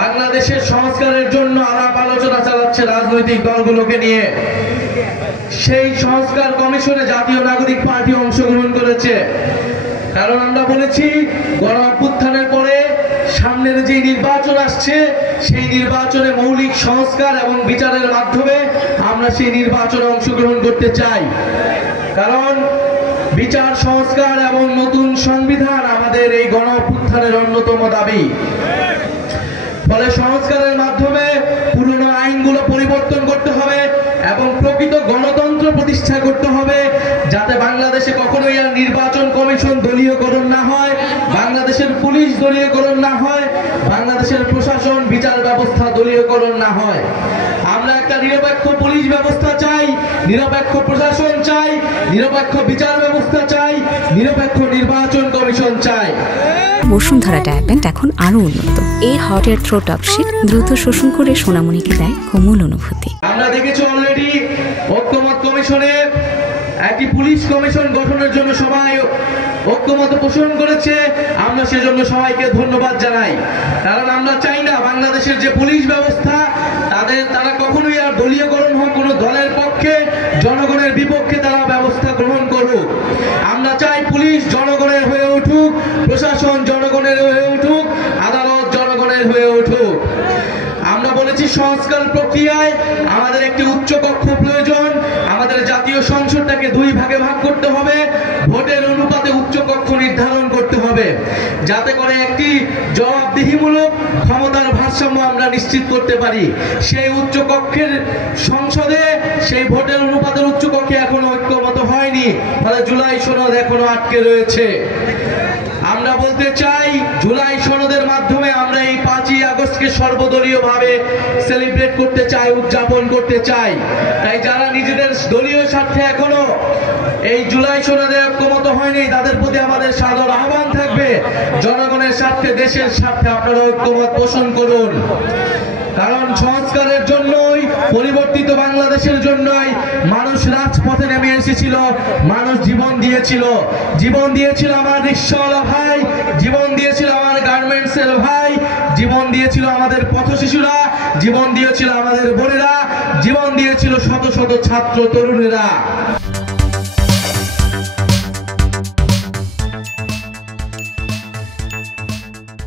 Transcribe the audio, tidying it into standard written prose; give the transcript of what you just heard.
বাংলাদেশের সংস্কারের জন্য আলাপ আলোচনা চালাচ্ছে রাজনৈতিক দলগুলোকে নিয়ে। সেই সংস্কার কমিশনে জাতীয় নাগরিক পার্টি অংশগ্রহণ করেছে। কারণ আমরা বলেছি গণ অভ্যুত্থানের পরে সামনের যে নির্বাচন আসছে সেই নির্বাচনে মৌলিক সংস্কার এবং বিচারের মাধ্যমে আমরা সেই নির্বাচনে অংশগ্রহণ করতে চাই। কারণ বিচার সংস্কার এবং নতুন সংবিধান আমাদের এই গণ অভ্যুত্থানের অন্যতম দাবি। ফলে সংস্কারের মাধ্যমে পুরনো আইনগুলো পরিবর্তন করতে হবে এবং প্রকৃত গণতন্ত্র প্রতিষ্ঠা করতে হবে, যাতে বাংলাদেশে কখনোই আর নির্বাচন কমিশন দলীয়করণ না হয়, বাংলাদেশের পুলিশ দলীয়করণ না হয়, বাংলাদেশের প্রশাসন বিচার ব্যবস্থা দলীয়করণ না হয়। আমরা একটা নিরপেক্ষ পুলিশ ব্যবস্থা চাই, নিরপেক্ষ প্রশাসন চাই, নিরপেক্ষ বিচার ব্যবস্থা চাই, নিরপেক্ষ নির্বাচন কমিশন চাই। বসুন্ধরা ডায়াপেন্ট এখন আরো উন্নত। এই hot air through top sheet দ্রুত শোষণ করে সোনামণিকে দেয় কোমল অনুভূতি। আমরা দেখেছি অলরেডি ঐক্যমত কমিশনে একটি পুলিশ কমিশন গঠনের জন্য সবাই ঐক্যমত পোষণ করেছে। আমরা সেজন্য সবাইকে ধন্যবাদ জানাই। কারণ আমরা চাই না বাংলাদেশের যে পুলিশ ব্যবস্থা তারা কখনোই আর দলীয়করণ হোক, কোনো দলের পক্ষে জনগণের বিপক্ষে তারা ব্যবস্থা গ্রহণ করুক। আমরা চাই পুলিশ জনগণের হয়ে উঠুক, প্রশাসন জনগণের হয়ে উঠুক, আদালত জনগণের হয়ে উঠুক। আমরা বলেছি সংস্কার প্রক্রিয়ায় আমাদের একটি উচ্চ কক্ষ প্রয়োজন। আমাদের জাতীয় সংসদটাকে দুই ভাগে ভাগ করতে হবে, ভোটের অনুপাতে উচ্চ কক্ষ নির্ধারণ করতে হবে, যাতে করে একটি জবাবদিহিমূলক ক্ষমতার ভারসাম্য আমরা নিশ্চিত করতে পারি। সেই উচ্চ কক্ষের সংসদে সেই ভোটের অনুপাতের উচ্চ কক্ষে এখনো ঐক্যমত হয়নি, ফলে জুলাই সনদ এখনো আটকে রয়েছে। আমরা বলতে চাই জুলাই সনদের মাধ্যমে আমরা এই 5ই আগস্টকে সর্বদলীয়ভাবে সেলিব্রেট করতে চাই, উদযাপন করতে চাই। তাই যারা নিজেদের দলীয় স্বার্থে এখনো এই জুলাই সনদে ঐক্যমত হয়নি, তাদের প্রতি আমাদের সাদর আহ্বান থাকবে, জনগণের স্বার্থে, দেশের স্বার্থে আপনারা ঐক্যমত পোষণ করুন। কারণ সংস্কারের জন্যই, পরিবর্তিত বাংলাদেশের জন্যই মানুষ রাজপথে নেমে এসেছিল, মানুষ জীবন দিয়েছিল। জীবন দিয়েছিল আমার রিকশাওয়ালা ভাই, জীবন দিয়েছিল আমার গার্মেন্টসের ভাই, জীবন দিয়েছিল আমাদের পথশিশুরা, জীবন দিয়েছিল আমাদের বোনেরা, জীবন দিয়েছিল শত শত ছাত্র তরুণেরা।